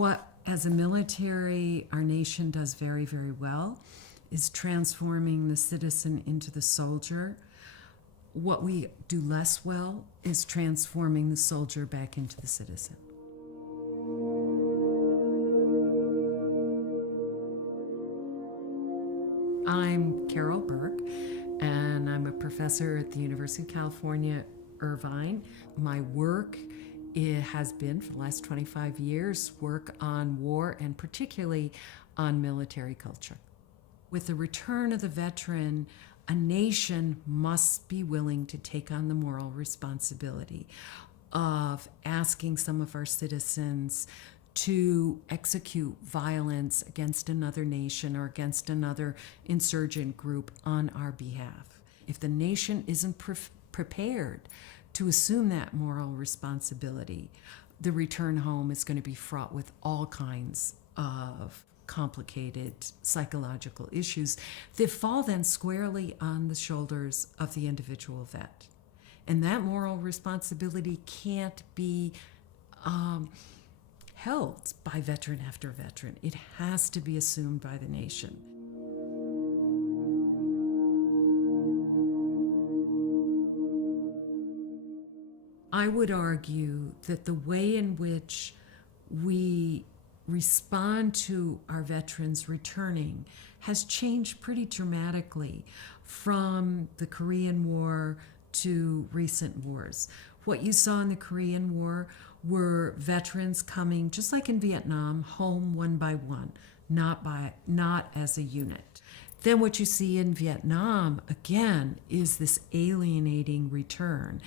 What, as a military, our nation does very, very well is transforming the citizen into the soldier. What we do less well is transforming the soldier back into the citizen. I'm Carol Burke, and I'm a professor at the University of California, Irvine. My work has been, for the last 25 years, work on war and particularly on military culture. With the return of the veteran, a nation must be willing to take on the moral responsibility of asking some of our citizens to execute violence against another nation or against another insurgent group on our behalf. If the nation isn't prepared to assume that moral responsibility, the return home is going to be fraught with all kinds of complicated psychological issues that fall then squarely on the shoulders of the individual vet. And that moral responsibility can't be held by veteran after veteran. It has to be assumed by the nation. I would argue that the way in which we respond to our veterans returning has changed pretty dramatically from the Korean War to recent wars. What you saw in the Korean War were veterans coming, just like in Vietnam, home one by one, not as a unit. Then what you see in Vietnam, again, is this alienating return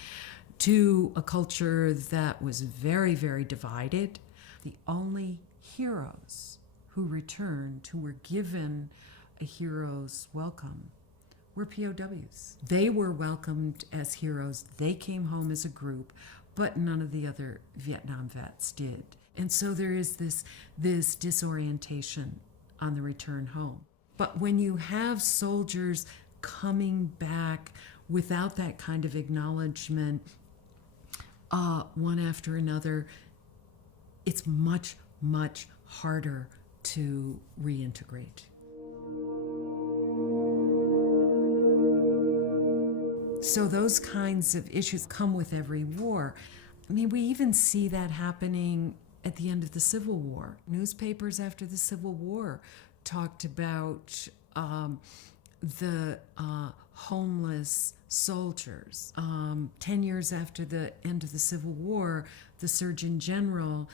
to a culture that was very, very divided. The only heroes who returned, who were given a hero's welcome, were POWs. They were welcomed as heroes. They came home as a group, but none of the other Vietnam vets did. And so there is this disorientation on the return home. But when you have soldiers coming back without that kind of acknowledgement, one after another, it's much, much harder to reintegrate. So those kinds of issues come with every war. I mean, we even see that happening at the end of the Civil War. Newspapers after the Civil War talked about the homeless soldiers. 10 years after the end of the Civil War, the Surgeon General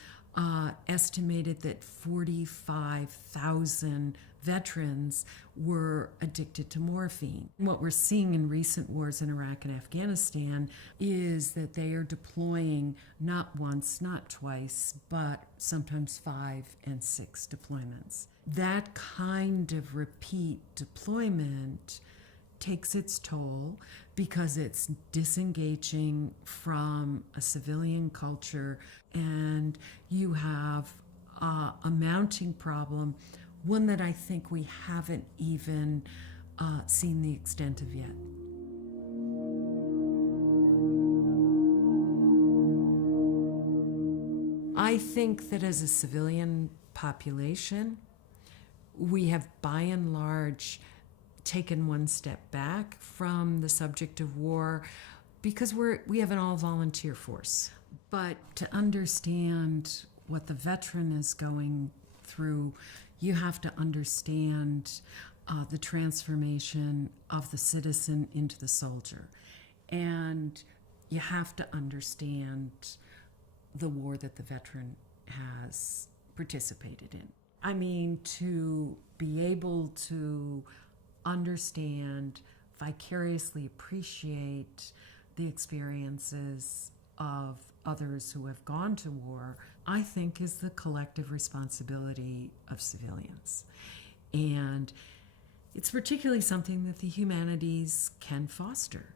estimated that 45,000 veterans were addicted to morphine. What we're seeing in recent wars in Iraq and Afghanistan is that they are deploying not once, not twice, but sometimes 5 and 6 deployments. That kind of repeat deployment takes its toll because it's disengaging from a civilian culture, and you have a mounting problem, one that I think we haven't even seen the extent of yet. I think that as a civilian population, we have by and large taken one step back from the subject of war because we have an all-volunteer force. But to understand what the veteran is going through, you have to understand the transformation of the citizen into the soldier. And you have to understand the war that the veteran has participated in. I mean, to be able to understand, vicariously appreciate the experiences of others who have gone to war, I think is the collective responsibility of civilians. And it's particularly something that the humanities can foster.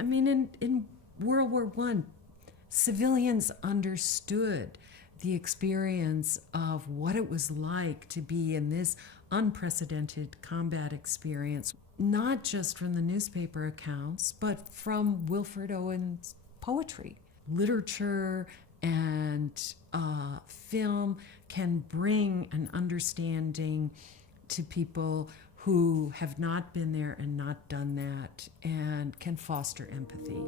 I mean, in World War I, civilians understood the experience of what it was like to be in this unprecedented combat experience, not just from the newspaper accounts, but from Wilfred Owen's poetry. Literature And film can bring an understanding to people who have not been there and not done that, and can foster empathy.